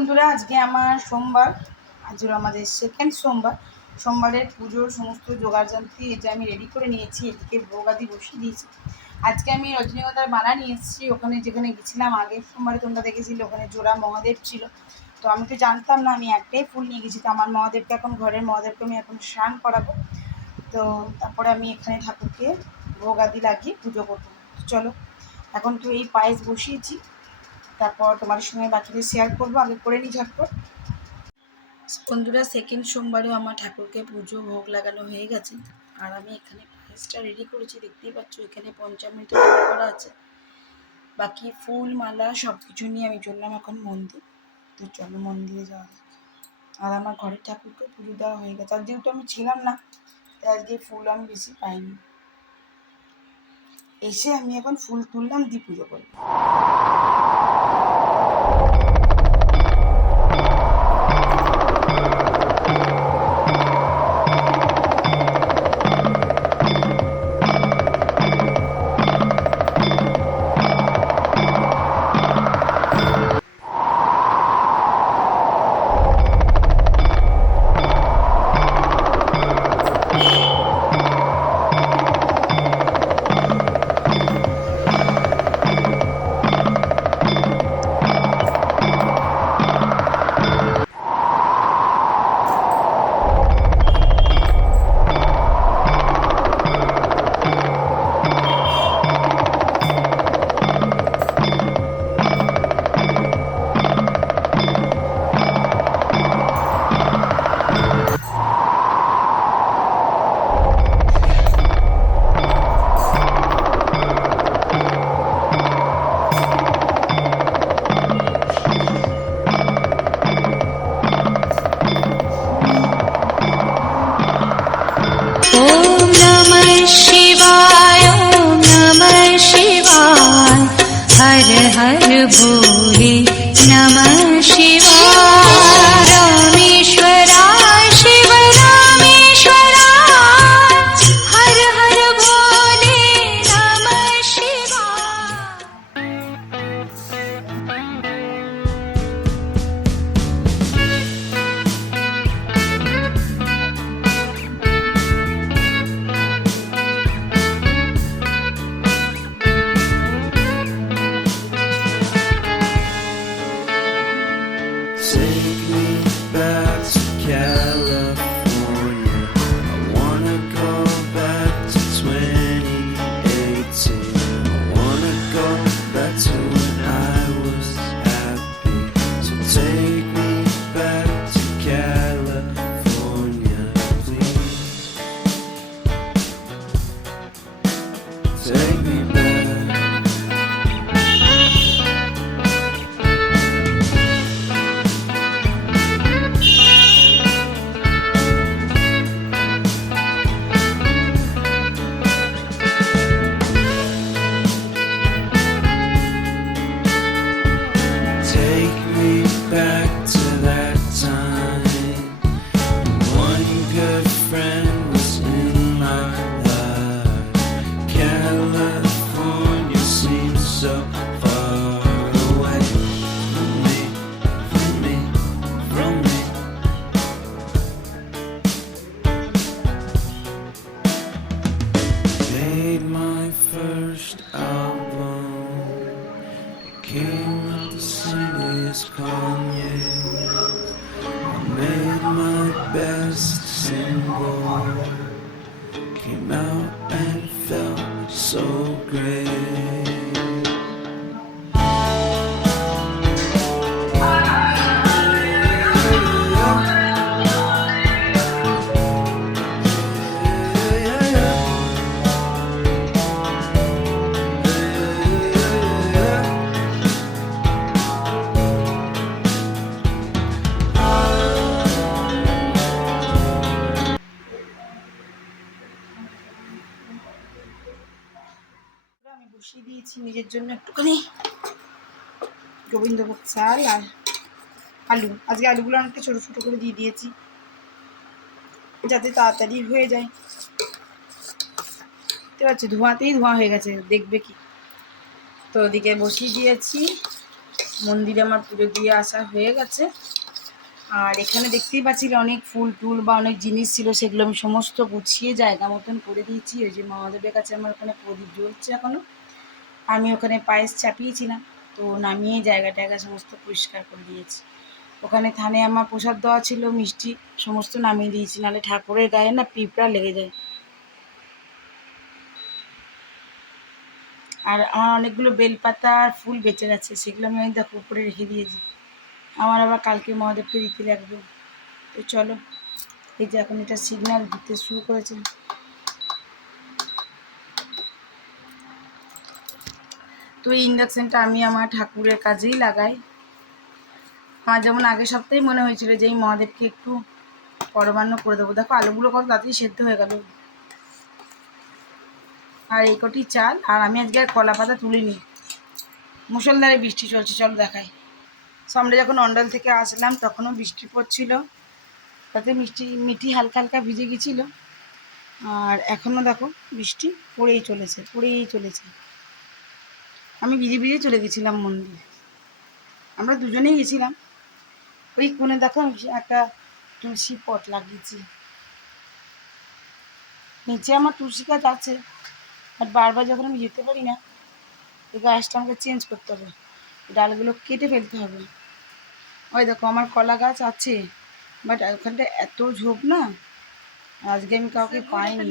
বন্ধুরা, আজকে আমার সোমবার। আজ হলো আমাদের সেকেন্ড সোমবার। সোমবারের পুজোর সমস্ত জোগাড়যন্ত্রী এই যে আমি রেডি করে নিয়েছি, এদিকে ভোগ আদি বসিয়ে দিয়েছি। আজকে আমি রজনীগন্ধার মালা নিয়ে এসেছি। ওখানে যেখানে গেছিলাম আগের সোমবারে তোমরা দেখেছিলে, ওখানে জোড়া মহাদেব ছিল। তো আমি তো জানতাম না, আমি একটাই ফুল নিয়ে গেছি। তো আমার মহাদেবকে এখন, ঘরের মহাদেবকে আমি এখন স্নান করাবো। তো তারপরে আমি এখানে ঠাকুরকে ভোগ আদি লাগিয়ে পুজো করবো। চলো, এখন তো এই পায়েস বসিয়েছি, তারপর তোমার সঙ্গে বাকিটা শেয়ার করবো। আগে করে নিই ঝটপট। বন্ধুরা, সেকেন্ড সোমবারেও আমার ঠাকুরকে পুজো ভোগ লাগানো হয়ে গেছে। আর আমি এখানে পায়েসটা রেডি করেছি, দেখতেই পাচ্ছ। এখানে পঞ্চামৃত রেডি করা আছে, বাকি ফুল মালা সব কিছু নিয়ে আমি চললাম এখন মন্দির। তো চলো মন্দিরে যাওয়া যাক। আর আমার ঘরের ঠাকুরকে পুজো দেওয়া হয়ে গেছে। আর যেহেতু আমি ছিলাম না, তাই আজকে ফুল আমি বেশি পাইনি। এসে আমি এখন ফুল তুললাম, দিয়ে পুজো করবো। हर हर भोले नमः शिवाय। रामेश्वराय शिव रामेश्वराय, हर हर भोले नमः शिवाय। Take me back to California. I wanna go back to 2018. I wanna go back to when I was happy. So take me back to California, please. Take me back. Take me back to that time. One good friend was in my life. California seems so far away from me, from me, from me. Made my first album. King of the city is Kanye. I made my best single. Came out and felt so great. আমি বসিয়ে দিয়েছি নিজের জন্য একটুখানি গোবিন্দভোগ চাল আর আলু। আজকে আলুগুলো অনেকটা ছোটো ছোটো করে দিয়ে দিয়েছি, যাতে তাড়াতাড়ি হয়ে যায়। দেখতে পাচ্ছি ধোঁয়াতেই ধোঁয়া হয়ে গেছে, দেখবে কি। তো ওদিকে বসিয়ে দিয়েছি মন্দিরে আমার পুজো দিয়ে আসা হয়ে গেছে। আর এখানে দেখতেই পাচ্ছিলে অনেক ফুল টুল বা অনেক জিনিস ছিল, সেগুলো আমি সমস্ত গুছিয়ে জায়গা মতন করে দিয়েছি। ওই যে মহাদেবের কাছে আমার ওখানে প্রদীপ জ্বলছে এখনও। আমি ওখানে পায়েস চাপিয়েছিলাম, তো নামিয়ে জায়গা টায়গা সমস্ত পরিষ্কার করে দিয়েছি। ওখানে থানে আমার প্রসাদ দেওয়া ছিল, মিষ্টি সমস্ত নামিয়ে দিয়েছি, নাহলে ঠাকুরের গায়ে না পিঁপড়া লেগে যায়। আর আমার অনেকগুলো বেলপাতা আর ফুল বেঁচে গেছে, সেগুলো আমি দেখো উপরে রেখে দিয়েছি। আমার আবার কালকে মহাদেবকে দিতে লাগবে। তো চলো, এই যে এখন এটা সিগন্যাল দিতে শুরু করেছে। তো এই ইন্ডাকশানটা আমি আমার ঠাকুরের কাজেই লাগাই। আমার যেমন আগের সপ্তাহে মনে হয়েছিল যে এই মহাদেবকে একটু পরমান্ন করে দেবো। দেখো আলুগুলো কত তাড়াতাড়ি সেদ্ধ হয়ে গেল। আর এই কটি চাল, আর আমি আজকে আর কলা পাতা তুলিনি, মুষলধারে বৃষ্টি চলছে। চলো দেখাই। সামনে যখন অন্ডাল থেকে আসলাম তখনও বৃষ্টি পড়ছিল, তাতে মিটি হালকা হালকা ভিজে গেছিলো। আর এখনও দেখো বৃষ্টি পড়েই চলেছে। আমি ভিজে ভিজে চলে গেছিলাম মন্দির, আমরা দুজনেই গেছিলাম। ওই কোণে দেখো আমি একটা তুলসী পট লাগিয়েছি, নিচে আমার তুলসী গাছ আছে, আর বারবার যখন আমি যেতে পারি না, এই গাছটা আমাকে চেঞ্জ করতে হবে, ডালগুলো কেটে ফেলতে হবে। ওই দেখো আমার কলা গাছ আছে, বাট ওখানটা এত ঝোপ না, আজকে আমি কাউকে পাইনি।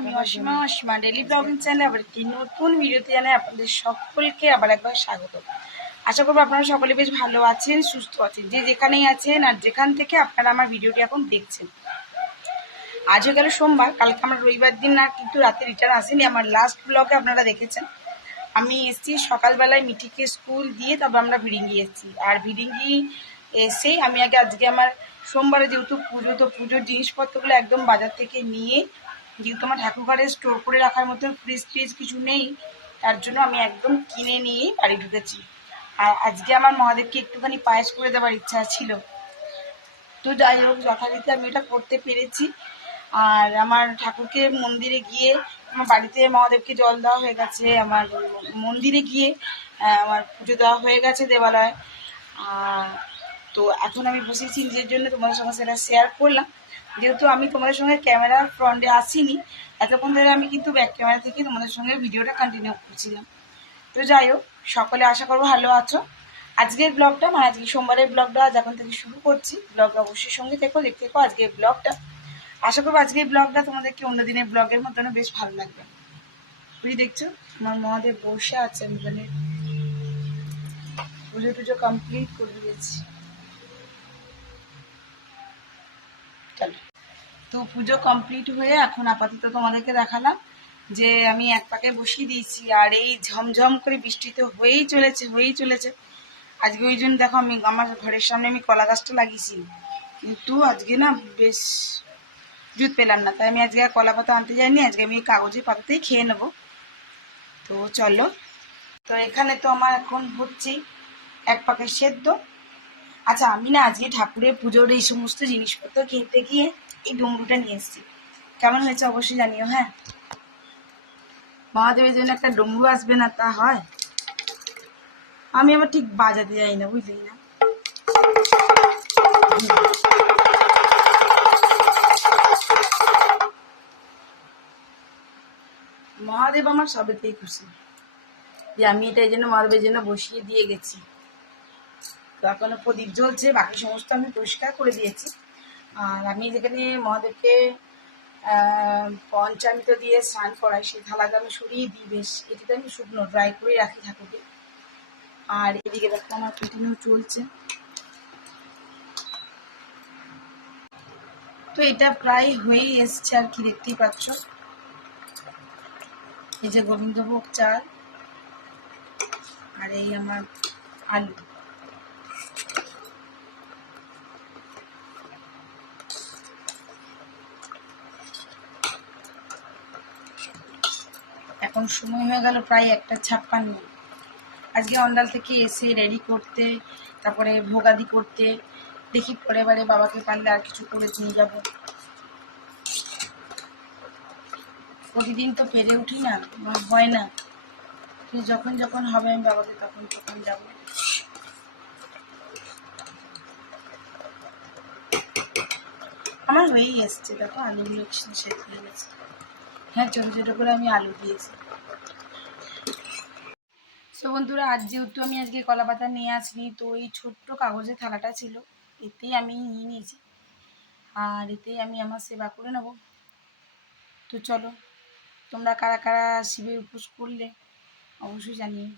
আমি অসীমা ডেলি ব্লগিং চ্যানেলে আবার একটি নতুন ভিডিওতে জানাই আপনাদের সকলকে আবার একবার স্বাগত। আশা করবো আপনারা সকলে বেশ ভালো আছেন, সুস্থ আছেন, যে যেখানেই আছেন আর যেখান থেকে আপনারা আমার ভিডিওটি এখন দেখছেন। আজ হয়ে গেল সোমবার, কালকে আমার রবিবার দিন আর কিন্তু রাতে রিটার্ন আসেনি। আমার লাস্ট ব্লগে আপনারা দেখেছেন আমি এসেছি সকালবেলায় মিঠিকে স্কুল দিয়ে, তবে আমরা ভিড়িঙ্গি এসেছি। আর ভিড়িঙ্গি এসেই আমি আজকে আমার সোমবারে যেহেতু পুজো, তো পুজোর জিনিসপত্রগুলো একদম বাজার থেকে নিয়ে, যেহেতু আমার ঠাকুরঘরে স্টোর করে রাখার মতো ফ্রিজ কিছু নেই, তার জন্য আমি একদম কিনে নিয়েই বাড়ি ঢুকেছি। আর আজকে আমার মহাদেবকে একটুখানি পায়েস করে দেওয়ার ইচ্ছা ছিল, তো যাই হোক যথারীতি আমি এটা করতে পেরেছি। আর আমার ঠাকুরকে মন্দিরে গিয়ে, আমার বাড়িতে মহাদেবকে জল দেওয়া হয়ে গেছে, আমার মন্দিরে গিয়ে আমার পুজো দেওয়া হয়ে গেছে দেবালয়। তো এখন আমি বসেছি নিজের জন্য, তোমাদের সঙ্গে সেটা শেয়ার করলাম। যেহেতু আমি তোমাদের সঙ্গে ক্যামেরার ফ্রন্টে আসিনি, এতক্ষণ ধরে আমি কিন্তু ব্যাক ক্যামেরা থেকে তোমাদের সঙ্গে ভিডিওটা কন্টিনিউ করছিলাম। তো যাই হোক, সকলে আশা করবো ভালো আছো। আজকের ব্লগটা, মানে আজকে সোমবারের ব্লগটা আজ এখন থেকে শুরু করছি। ব্লগটা অবশ্যই সঙ্গে দেখতে থেকো আজকের ব্লগটা। আশা করবো আজকের ব্লগটা তোমাদেরকে অন্য দিনের ব্লগের মতন বেশ ভালো লাগবে। বুঝি দেখছো আমার মহাদেব বসে আছে, আমি মানে পুজো টুজো কমপ্লিট করে দিয়েছি। চলো, তো পুজো কমপ্লিট হয়ে এখন আপাতত তোমাদেরকে দেখালাম যে আমি এক পাকে বসিয়ে দিয়েছি। আর এই ঝমঝম করে বৃষ্টি তো হয়েই চলেছে। আজকে ওই জন্য দেখো আমি আমার ঘরের সামনে আমি কলা গাছটা লাগিয়েছি, কিন্তু আজকে না বেশ জুত পেলাম না, তাই আমি আজকে আর কলা পাতা আনতে যাইনি। আজকে আমি কাগজের পাতাতেই খেয়ে নেবো। তো চলো, তো এখানে তো আমার এখন হচ্ছেই এক পাকে সেদ্ধ। আচ্ছা, আমি না আজকে ঠাকুরের পুজোর এই সমস্ত জিনিসপত্র কিনতে গিয়ে এই ডমরুটা নিয়ে এসেছি। কেমন হয়েছে অবশ্যই জানিও। হ্যাঁ, মহাদেবের জন্য একটা ডমরু আসবে না তা হয়? আমি আবার ঠিক বাজাতে যাই না, বুঝলি না। মহাদেব আমার সবেতেই খুশি যে আমি এটা এই জন্য মহাদেবের জন্য বসিয়ে দিয়ে গেছি। তো এখনো প্রদীপ জ্বলছে, বাকি সমস্ত আমি পরিষ্কার করে দিয়েছি। আর আমি যেখানে মহাদেবকে পঞ্চামৃত দিয়ে স্নান করাই, সেই থালাটা আমি সরিয়ে দিই, বেশ এটিতে আমি শুকনো ড্রাই করে রাখি ঠাকুরকে। আর এদিকে দেখো আমার কন্টিনিউ চলছে। তো এটা প্রায় হয়েই এসছে আর কি, দেখতেই পাচ্ছ। এই যে গোবিন্দভোগ চাল, আর এই আমার আলু। এখন সময় হয়ে গেল প্রায় 1:56। আজকে অন্ডাল থেকে এসে রেডি করতে, তারপরে ভোগাদি করতে, দেখি পরের বারে বাবাকে পারলে আর কিছু করে নিয়ে যাবো। প্রতিদিন তো পেরে উঠি না, হয় না, তো যখন হবে আমি বাবাকে তখন যাবো। আমার হয়েই এসছে, দেখো আলুগুলো সেদ্ধ হয়ে গেছে। হ্যাঁ, ছোটো ছোটো করে আমি আলু দিয়েছি। সো বন্ধুরা, আজ যেহেতু আমি আজকে কলা পাতা নিয়ে আসিনি, তো এই ছোট্ট কাগজের থালাটা ছিল, এতেই আমি নিয়ে নিয়েছি, আর এতেই আমি আমার সেবা করে নেব। তো চলো, তোমরা কারা কারা শিবের উপোস করলে অবশ্যই জানিও।